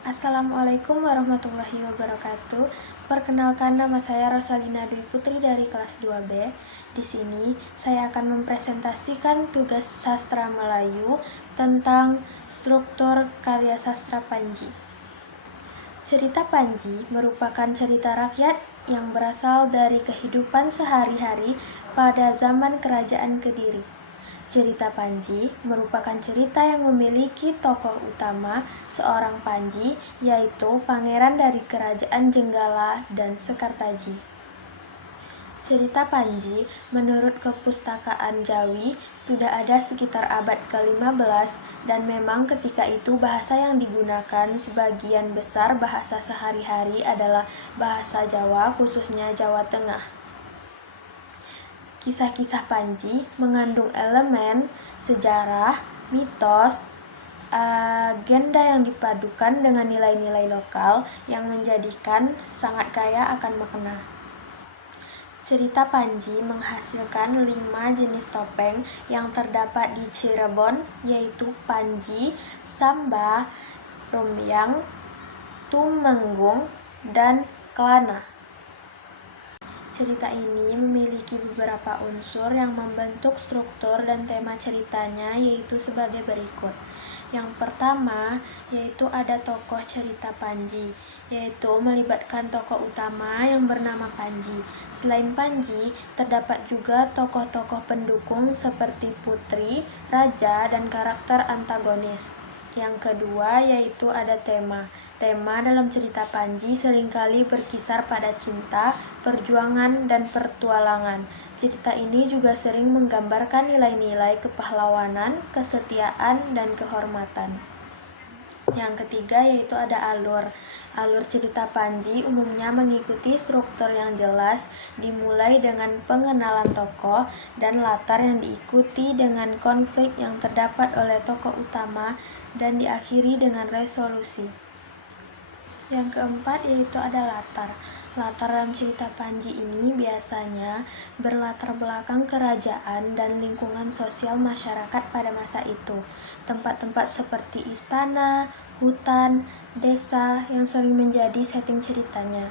Assalamualaikum warahmatullahi wabarakatuh. Perkenalkan, nama saya Rosalina Dwi Putri dari kelas 2B. Di sini saya akan mempresentasikan tugas sastra Melayu tentang struktur karya sastra Panji. Cerita Panji merupakan cerita rakyat yang berasal dari kehidupan sehari-hari pada zaman Kerajaan Kediri. Cerita Panji merupakan cerita yang memiliki tokoh utama seorang Panji, yaitu pangeran dari Kerajaan Jenggala dan Sekartaji. Cerita Panji menurut Kepustakaan Jawi sudah ada sekitar abad ke-15 dan memang ketika itu bahasa yang digunakan sebagian besar bahasa sehari-hari adalah bahasa Jawa, khususnya Jawa Tengah. Kisah-kisah Panji mengandung elemen sejarah, mitos, agenda yang dipadukan dengan nilai-nilai lokal yang menjadikan sangat kaya akan makna. Cerita Panji menghasilkan 5 jenis topeng yang terdapat di Cirebon, yaitu Panji, Samba, Rumyang, Tumenggung, dan Kelana. Cerita ini memiliki beberapa unsur yang membentuk struktur dan tema ceritanya, yaitu sebagai berikut. Yang pertama, yaitu ada tokoh cerita Panji, yaitu melibatkan tokoh utama yang bernama Panji. Selain Panji, terdapat juga tokoh-tokoh pendukung seperti putri, raja, dan karakter antagonis. Yang kedua, yaitu ada tema. Tema dalam cerita Panji seringkali berkisar pada cinta, perjuangan, dan pertualangan. Cerita ini juga sering menggambarkan nilai-nilai kepahlawanan, kesetiaan, dan kehormatan. Yang ketiga, yaitu ada alur. Alur cerita Panji umumnya mengikuti struktur yang jelas, dimulai dengan pengenalan tokoh dan latar yang diikuti dengan konflik yang terdapat oleh tokoh utama dan diakhiri dengan resolusi. Yang keempat, yaitu ada latar. Latar dalam cerita Panji ini biasanya berlatar belakang kerajaan dan lingkungan sosial masyarakat pada masa itu. Tempat-tempat seperti istana, hutan, desa yang sering menjadi setting ceritanya.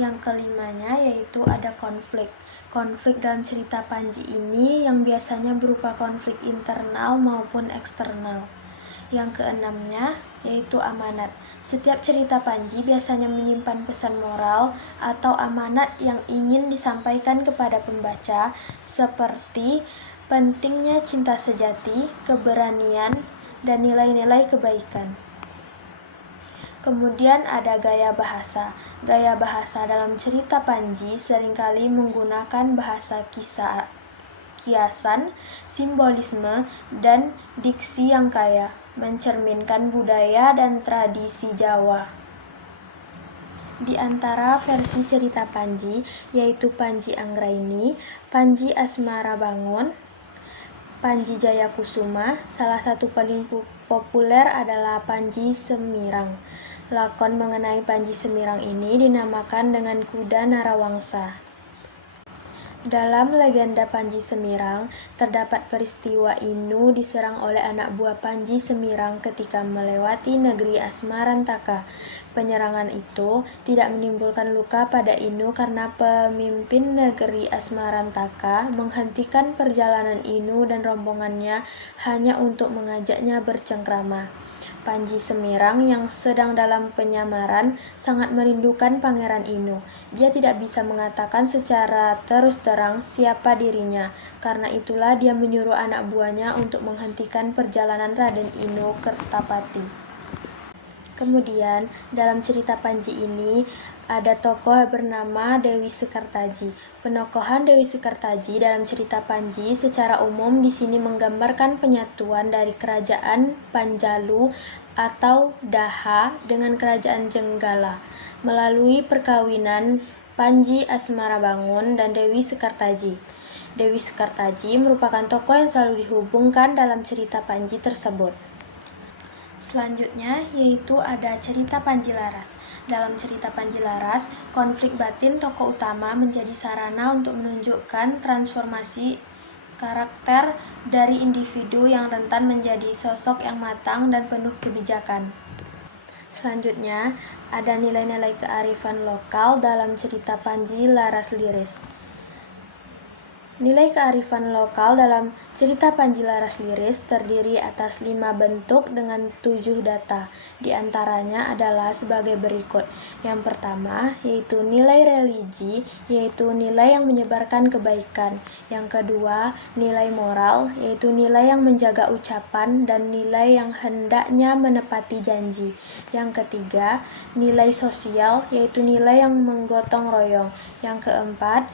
Yang kelimanya, yaitu ada konflik. Konflik dalam cerita Panji ini yang biasanya berupa konflik internal maupun eksternal. Yang keenamnya, yaitu amanat. Setiap cerita Panji biasanya menyimpan pesan moral atau amanat yang ingin disampaikan kepada pembaca, seperti pentingnya cinta sejati, keberanian, dan nilai-nilai kebaikan. Kemudian ada gaya bahasa. Gaya bahasa dalam cerita Panji seringkali menggunakan bahasa kiasan, simbolisme, dan diksi yang kaya, mencerminkan budaya dan tradisi Jawa. Di antara versi cerita Panji, yaitu Panji Anggraini, Panji Asmarabangun, Panji Jayakusuma, salah satu paling populer adalah Panji Semirang. Lakon mengenai Panji Semirang ini dinamakan dengan Kuda Narawangsa. Dalam legenda Panji Semirang, terdapat peristiwa Inu diserang oleh anak buah Panji Semirang ketika melewati negeri Asmarantaka. Penyerangan itu tidak menimbulkan luka pada Inu karena pemimpin negeri Asmarantaka menghentikan perjalanan Inu dan rombongannya hanya untuk mengajaknya bercengkrama. Panji Semirang yang sedang dalam penyamaran sangat merindukan Pangeran Inu. Dia tidak bisa mengatakan secara terus terang siapa dirinya. Karena itulah dia menyuruh anak buahnya untuk menghentikan perjalanan Raden Inu Kertapati. Kemudian, dalam cerita Panji ini, ada tokoh bernama Dewi Sekartaji. Penokohan Dewi Sekartaji dalam cerita Panji secara umum di sini menggambarkan penyatuan dari kerajaan Panjalu atau Daha dengan kerajaan Jenggala melalui perkawinan Panji Asmarabangun dan Dewi Sekartaji. Dewi Sekartaji merupakan tokoh yang selalu dihubungkan dalam cerita Panji tersebut. Selanjutnya, yaitu ada cerita Panji Laras. Dalam cerita Panji Laras, konflik batin tokoh utama menjadi sarana untuk menunjukkan transformasi karakter dari individu yang rentan menjadi sosok yang matang dan penuh kebijakan. Selanjutnya, ada nilai-nilai kearifan lokal dalam cerita Panji Laras Liris. Nilai kearifan lokal dalam cerita Panji Laras Liris terdiri atas 5 bentuk dengan 7 data. Di antaranya adalah sebagai berikut. Yang pertama, yaitu nilai religi, yaitu nilai yang menyebarkan kebaikan. Yang kedua, nilai moral, yaitu nilai yang menjaga ucapan dan nilai yang hendaknya menepati janji. Yang ketiga, nilai sosial, yaitu nilai yang menggotong royong. Yang keempat,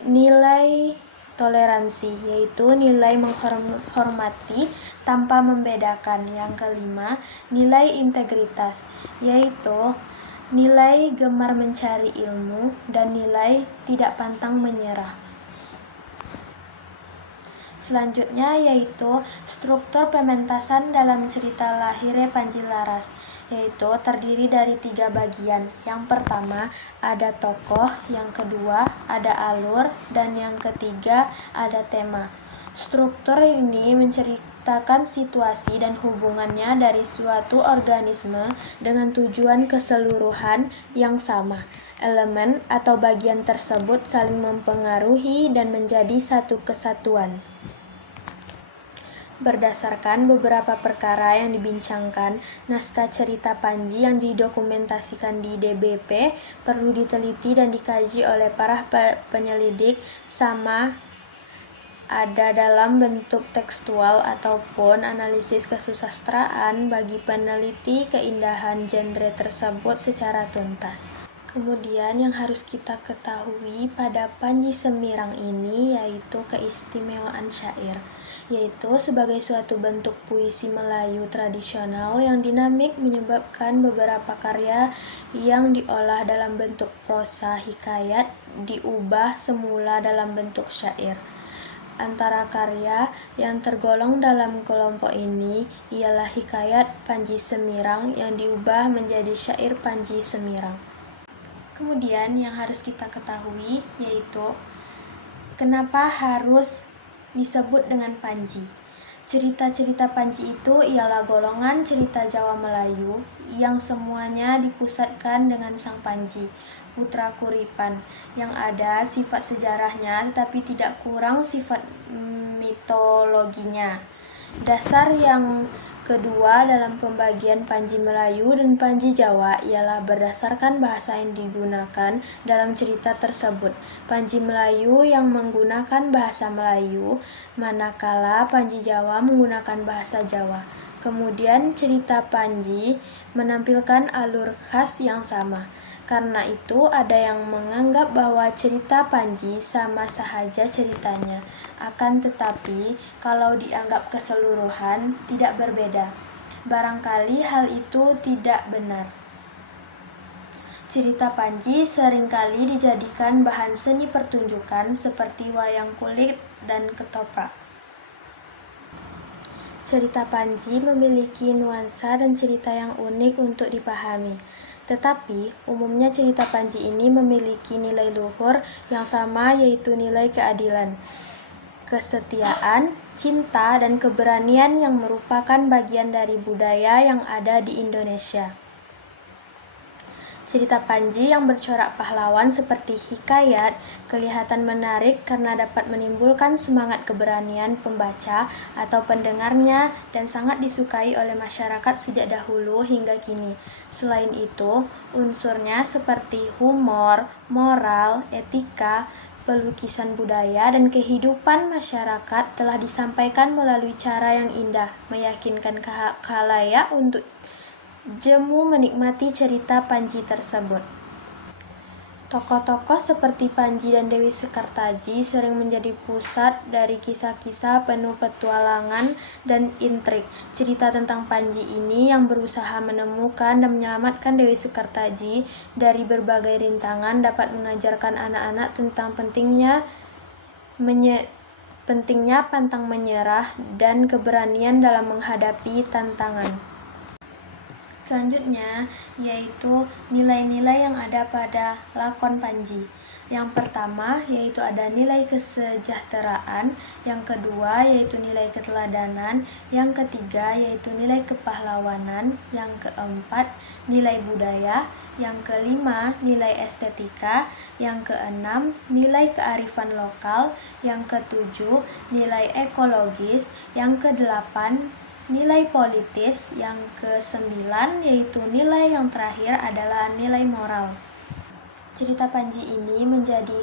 nilai toleransi, yaitu nilai menghormati tanpa membedakan. Yang kelima, nilai integritas, yaitu nilai gemar mencari ilmu dan nilai tidak pantang menyerah. Selanjutnya yaitu struktur pementasan dalam cerita lahirnya Panji Laras, yaitu terdiri dari 3 bagian. Yang pertama ada tokoh, yang kedua ada alur, dan yang ketiga ada tema. Struktur ini menceritakan situasi dan hubungannya dari suatu organisme dengan tujuan keseluruhan yang sama. Elemen atau bagian tersebut saling mempengaruhi dan menjadi satu kesatuan. Berdasarkan beberapa perkara yang dibincangkan, naskah cerita Panji yang didokumentasikan di DBP perlu diteliti dan dikaji oleh para penyelidik sama ada dalam bentuk tekstual ataupun analisis kesusastraan bagi peneliti keindahan genre tersebut secara tuntas. Kemudian yang harus kita ketahui pada Panji Semirang ini yaitu keistimewaan syair, yaitu sebagai suatu bentuk puisi Melayu tradisional yang dinamik menyebabkan beberapa karya yang diolah dalam bentuk prosa hikayat diubah semula dalam bentuk syair. Antara karya yang tergolong dalam kelompok ini ialah hikayat Panji Semirang yang diubah menjadi syair Panji Semirang. Kemudian yang harus kita ketahui yaitu kenapa harus disebut dengan Panji. Cerita-cerita Panji itu ialah golongan cerita Jawa Melayu yang semuanya dipusatkan dengan Sang Panji, putra Kuripan, yang ada sifat sejarahnya tetapi tidak kurang sifat mitologinya. Dasar yang kedua dalam pembagian Panji Melayu dan Panji Jawa ialah berdasarkan bahasa yang digunakan dalam cerita tersebut. Panji Melayu yang menggunakan bahasa Melayu, manakala Panji Jawa menggunakan bahasa Jawa. Kemudian cerita Panji menampilkan alur khas yang sama. Karena itu ada yang menganggap bahwa cerita Panji sama sahaja ceritanya, akan tetapi kalau dianggap keseluruhan tidak berbeda. Barangkali hal itu tidak benar. Cerita Panji seringkali dijadikan bahan seni pertunjukan seperti wayang kulit dan ketoprak. Cerita Panji memiliki nuansa dan cerita yang unik untuk dipahami. Tetapi, umumnya cerita Panji ini memiliki nilai luhur yang sama yaitu nilai keadilan, kesetiaan, cinta, dan keberanian yang merupakan bagian dari budaya yang ada di Indonesia. Cerita Panji yang bercorak pahlawan seperti hikayat kelihatan menarik karena dapat menimbulkan semangat keberanian pembaca atau pendengarnya dan sangat disukai oleh masyarakat sejak dahulu hingga kini. Selain itu, unsurnya seperti humor, moral, etika, pelukisan budaya, dan kehidupan masyarakat telah disampaikan melalui cara yang indah, meyakinkan khalayak untuk jemu menikmati cerita Panji tersebut. Tokoh-tokoh seperti Panji dan Dewi Sekartaji sering menjadi pusat dari kisah-kisah penuh petualangan dan intrik. Cerita tentang Panji ini yang berusaha menemukan dan menyelamatkan Dewi Sekartaji dari berbagai rintangan dapat mengajarkan anak-anak tentang pentingnya pantang menyerah dan keberanian dalam menghadapi tantangan. Selanjutnya yaitu nilai-nilai yang ada pada lakon Panji. Yang pertama yaitu ada nilai kesejahteraan, yang kedua yaitu nilai keteladanan, yang ketiga yaitu nilai kepahlawanan, yang keempat nilai budaya, yang kelima nilai estetika, yang keenam nilai kearifan lokal, yang ketujuh nilai ekologis, yang kedelapan nilai politis, yang kesembilan yaitu nilai yang terakhir adalah nilai moral. Cerita Panji ini menjadi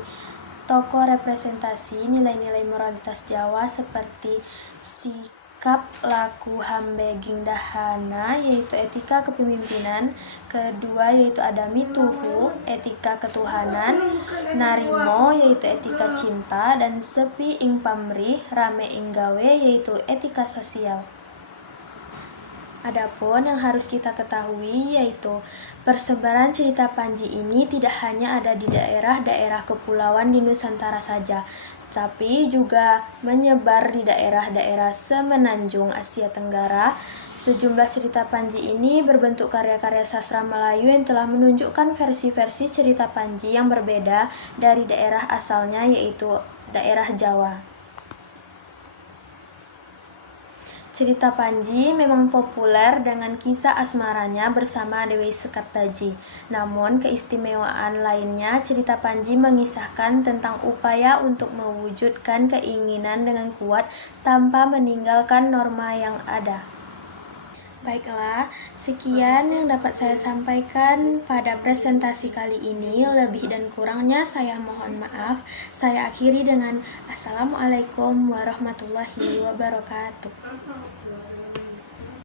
tokoh representasi nilai-nilai moralitas Jawa seperti sikap laku hambe gingdahana yaitu etika kepemimpinan, kedua yaitu ada mituhu etika ketuhanan, narimo yaitu etika cinta, dan sepi ing pamrih rame ing gawe yaitu etika sosial. Adapun yang harus kita ketahui yaitu persebaran cerita Panji ini tidak hanya ada di daerah-daerah kepulauan di Nusantara saja, tapi juga menyebar di daerah-daerah semenanjung Asia Tenggara. Sejumlah cerita Panji ini berbentuk karya-karya sastra Melayu yang telah menunjukkan versi-versi cerita Panji yang berbeda dari daerah asalnya yaitu daerah Jawa. Cerita Panji memang populer dengan kisah asmaranya bersama Dewi Sekartaji. Namun keistimewaan lainnya, cerita Panji mengisahkan tentang upaya untuk mewujudkan keinginan dengan kuat tanpa meninggalkan norma yang ada. Baiklah, sekian yang dapat saya sampaikan pada presentasi kali ini. Lebih dan kurangnya saya mohon maaf. Saya akhiri dengan Assalamualaikum warahmatullahi wabarakatuh.